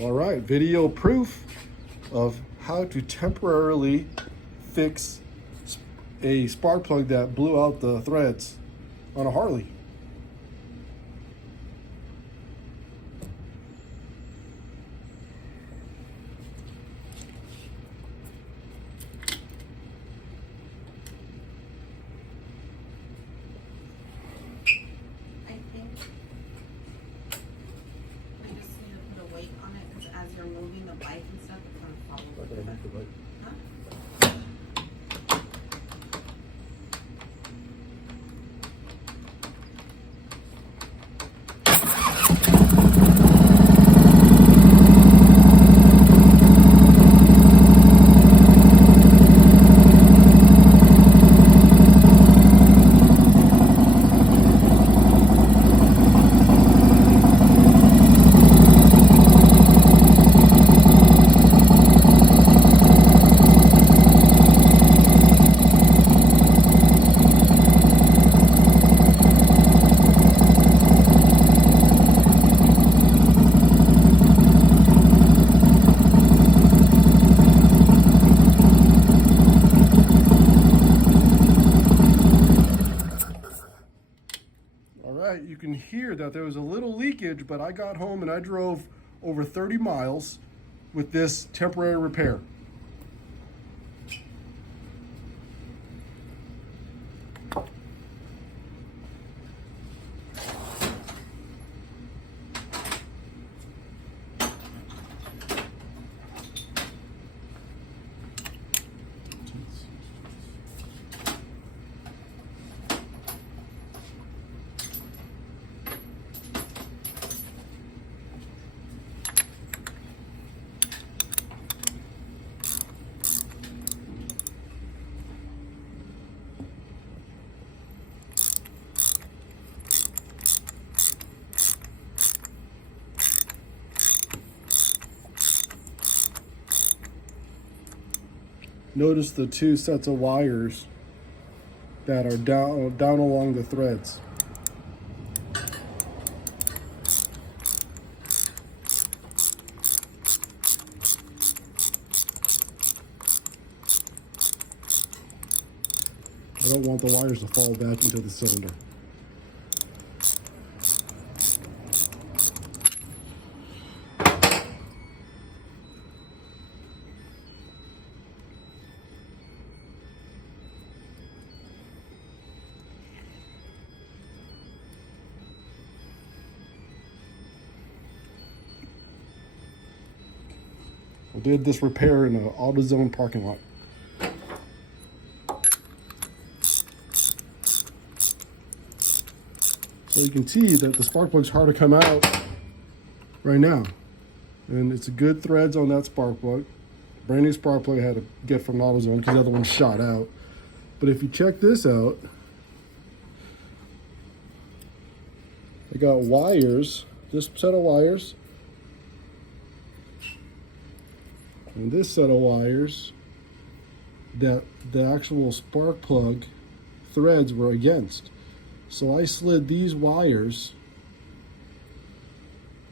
All right, video proof of how to temporarily fix a spark plug that blew out the threads on a Harley. I think we just need to put a weight on it because as you're moving the bike and stuff, it's gonna fall over. Huh? You can hear that there was a little leakage, but I got home and I drove over 30 miles with this temporary repair. Notice the two sets of wires that are down along the threads. I don't want the wires to fall back into the cylinder. I did this repair in an AutoZone parking lot. So you can see that the spark plug's hard to come out right now. And it's good threads on that spark plug. Brand new spark plug I had to get from AutoZone because the other one shot out. But if you check this out, I got wires, this set of wires, and this set of wires that the actual spark plug threads were against. So I slid these wires,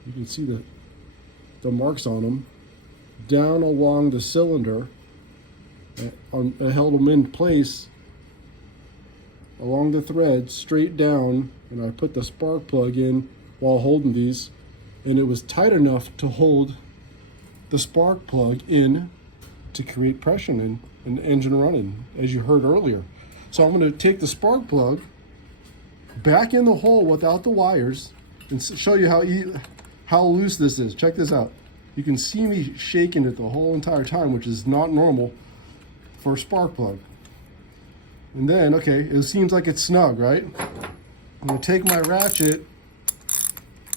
you can see the marks on them, down along the cylinder. I held them in place along the threads, straight down, and I put the spark plug in while holding these, and it was tight enough to hold the spark plug in to create pressure and the engine running, as you heard earlier. So I'm going to take the spark plug back in the hole without the wires and show you how loose this is. Check this out. You can see me shaking it the whole entire time, which is not normal for a spark plug. And then, okay, it seems like it's snug, right? I'm going to take my ratchet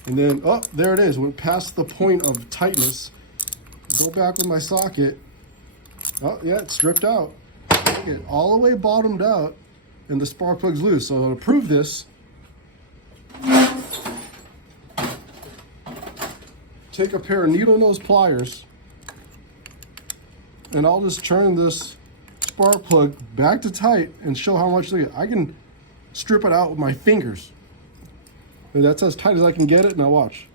and then, oh, there it is. Went past the point of tightness. Go back with my socket. Oh, yeah, it's stripped out. Take it all the way bottomed out, and the spark plug's loose. So to prove this, take a pair of needle nose pliers, and I'll just turn this spark plug back to tight and show how much I can strip it out with my fingers. And that's as tight as I can get it. Now watch.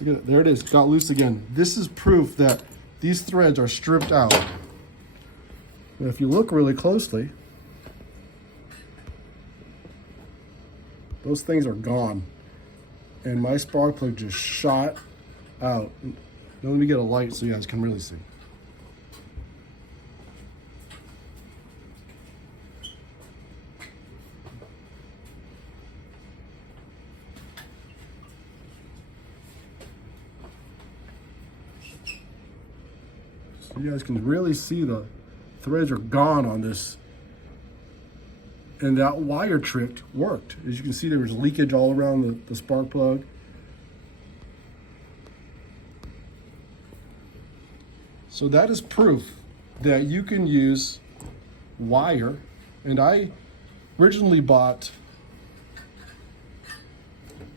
Look at it. There it is. Got loose again. This is proof that these threads are stripped out. And if you look really closely, those things are gone. And my spark plug just shot out. Now let me get a light so you guys can really see. So you guys can really see the threads are gone on this. And that wire trick worked. As you can see, there was leakage all around the spark plug. So that is proof that you can use wire. And I originally bought,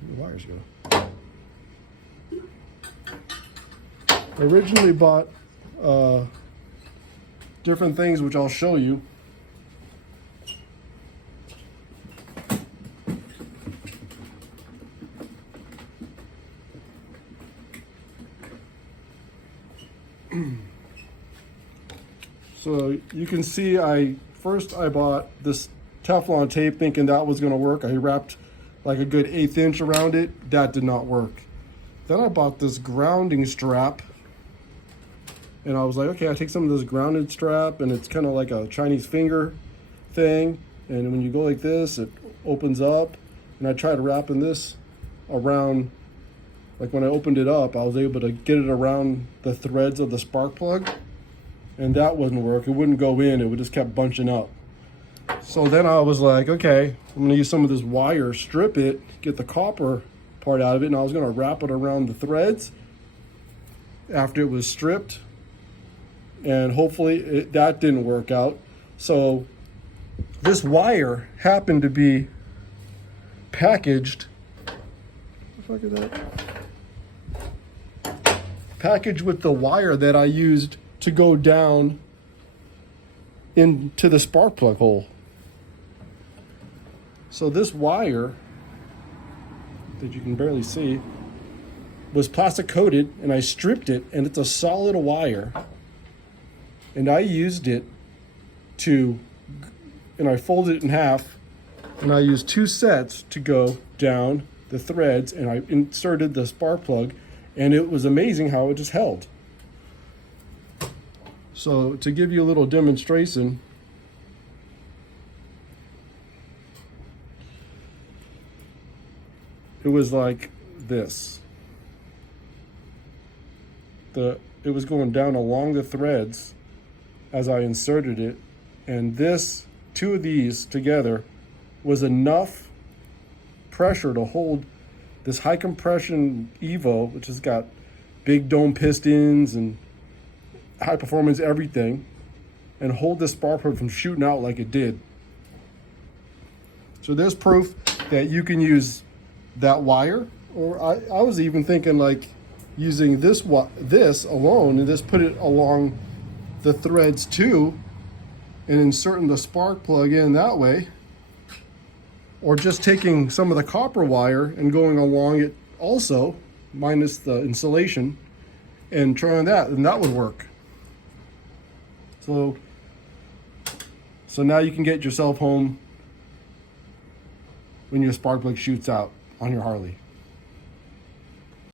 where the wires go? I originally bought different things, which I'll show you. So you can see I bought this Teflon tape thinking that was going to work. I wrapped like a good 1/8 inch around it. That did not work. Then I bought this grounding strap. And I was like, okay, I take some of this grounded strap, and it's kind of like a Chinese finger thing. And when you go like this, it opens up. And I tried wrapping this around, like when I opened it up, I was able to get it around the threads of the spark plug. And that wouldn't work. It wouldn't go in. It would just kept bunching up. So then I was like, okay, I'm gonna use some of this wire, strip it, get the copper part out of it, and I was gonna wrap it around the threads after it was stripped. And hopefully that didn't work out. So this wire happened to be packaged. What the fuck is that? Packaged with the wire that I used to go down into the spark plug hole. So this wire that you can barely see was plastic coated, and I stripped it, and it's a solid wire. And I used it and I folded it in half, and I used 2 sets to go down the threads, and I inserted the spark plug, and it was amazing how it just held. So to give you a little demonstration, it was like this. It was going down along the threads as I inserted it, and 2 of these together was enough pressure to hold this high compression Evo, which has got big dome pistons and high performance everything, and hold this spark plug from shooting out like it did. So there's proof that you can use that wire, or I was even thinking like using this alone and just put it along the threads too, and inserting the spark plug in that way, or just taking some of the copper wire and going along it also, minus the insulation, and trying that, and that would work. So now you can get yourself home when your spark plug shoots out on your Harley.